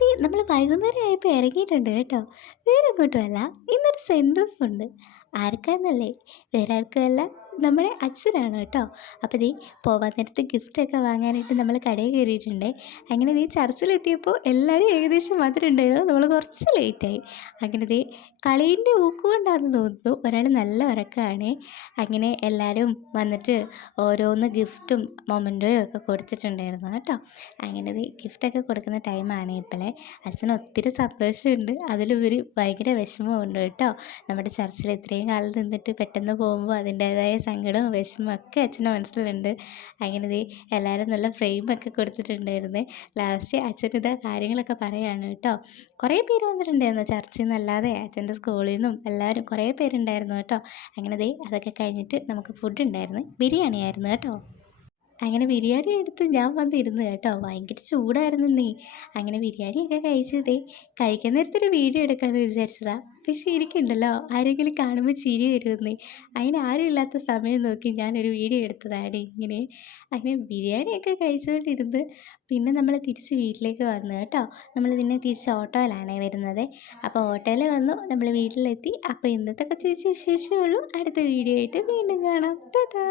ദേ നമ്മൾ വൈകുന്നേരം ആയപ്പോൾ ഇറങ്ങിയിട്ടുണ്ട് കേട്ടോ. വേറെ എങ്ങോട്ടുമല്ല, ഇന്നൊരു സെൻഡ് ഓഫ് ഉണ്ട്. ആർക്കാന്നല്ലേ, വേറെ ആർക്കുമല്ല, നമ്മുടെ അച്ഛനാണ് കേട്ടോ. അപ്പോൾ ദേ പോവാൻ നേരത്ത് ഗിഫ്റ്റൊക്കെ വാങ്ങാനായിട്ട് നമ്മൾ കടയിൽ കയറിയിട്ടുണ്ട്. അങ്ങനെ ദേ ചർച്ചിലെത്തിയപ്പോൾ എല്ലാവരും ഏകദേശം വന്നിട്ടുണ്ടായിരുന്നു. നമ്മൾ കുറച്ച് ലേറ്റായി. അങ്ങനെ ദേ കളീൻ്റെ ഊക്കുകൊണ്ടാണെന്ന് തോന്നുന്നു, ഒരാൾ നല്ല ഉറക്കമാണ്. അങ്ങനെ എല്ലാവരും വന്നിട്ട് ഓരോന്ന് ഗിഫ്റ്റും മൊമെൻറ്റോയും ഒക്കെ കൊടുത്തിട്ടുണ്ടായിരുന്നു കേട്ടോ. അങ്ങനെ ദേ ഗിഫ്റ്റൊക്കെ കൊടുക്കുന്ന ടൈമാണ് ഇപ്പോഴേ. അച്ഛന് ഒത്തിരി സന്തോഷമുണ്ട്, അതിലുപരി ഭയങ്കര വിഷമമുണ്ട് കേട്ടോ. നമ്മുടെ ചർച്ചിൽ ഇത്രയും കാലം നിന്നിട്ട് പെട്ടെന്ന് പോകുമ്പോൾ അതിൻ്റേതായ സങ്കടവും വിഷമവും ഒക്കെ അച്ഛൻ്റെ മനസ്സിലുണ്ട്. അങ്ങനെ ദേ എല്ലാവരും നല്ല ഫ്രെയിമൊക്കെ കൊടുത്തിട്ടുണ്ടായിരുന്നേ. ലാസ്റ്റ് അച്ഛൻ ഇതാ കാര്യങ്ങളൊക്കെ പറയുകയാണ് കേട്ടോ. കുറേ പേര് വന്നിട്ടുണ്ടായിരുന്നു ചർച്ചിൽ നിന്നല്ലാതെ, അച്ഛൻ്റെ സ്കൂളിൽ നിന്നും എല്ലാവരും കുറേ പേരുണ്ടായിരുന്നു കേട്ടോ. അങ്ങനെ ദേ അതൊക്കെ കഴിഞ്ഞിട്ട് നമുക്ക് ഫുഡ് ഉണ്ടായിരുന്നു, ബിരിയാണി ആയിരുന്നു കേട്ടോ. അങ്ങനെ ബിരിയാണി എടുത്ത് ഞാൻ വന്നിരുന്നു കേട്ടോ. ഭയങ്കര ചൂടായിരുന്നേ. അങ്ങനെ ബിരിയാണിയൊക്കെ കഴിച്ചതേ കഴിക്കാൻ നേരത്തൊരു വീഡിയോ എടുക്കാമെന്ന് വിചാരിച്ചതാ. പക്ഷേ എനിക്കുണ്ടല്ലോ ആരെങ്കിലും കാണുമ്പോൾ ചിരി വരുമെന്നേ. അതിന് ആരും ഇല്ലാത്ത സമയം നോക്കി ഞാനൊരു വീഡിയോ എടുത്തതാണ് ഇങ്ങനെ. അങ്ങനെ ബിരിയാണിയൊക്കെ കഴിച്ചുകൊണ്ടിരുന്ന് പിന്നെ നമ്മൾ തിരിച്ച് വീട്ടിലേക്ക് വന്നു കേട്ടോ. നമ്മൾ പിന്നെ തിരിച്ച് ഓട്ടോയിലാണേ വരുന്നത്. അപ്പോൾ ഓട്ടോയിൽ വന്നു, നമ്മൾ വീട്ടിലെത്തി. അപ്പോൾ ഇന്നത്തെ കൊച്ചു വിശേഷമേ ഉള്ളൂ. അടുത്ത വീഡിയോ ആയിട്ട് വീണ്ടും കാണാം. ടാറ്റാ.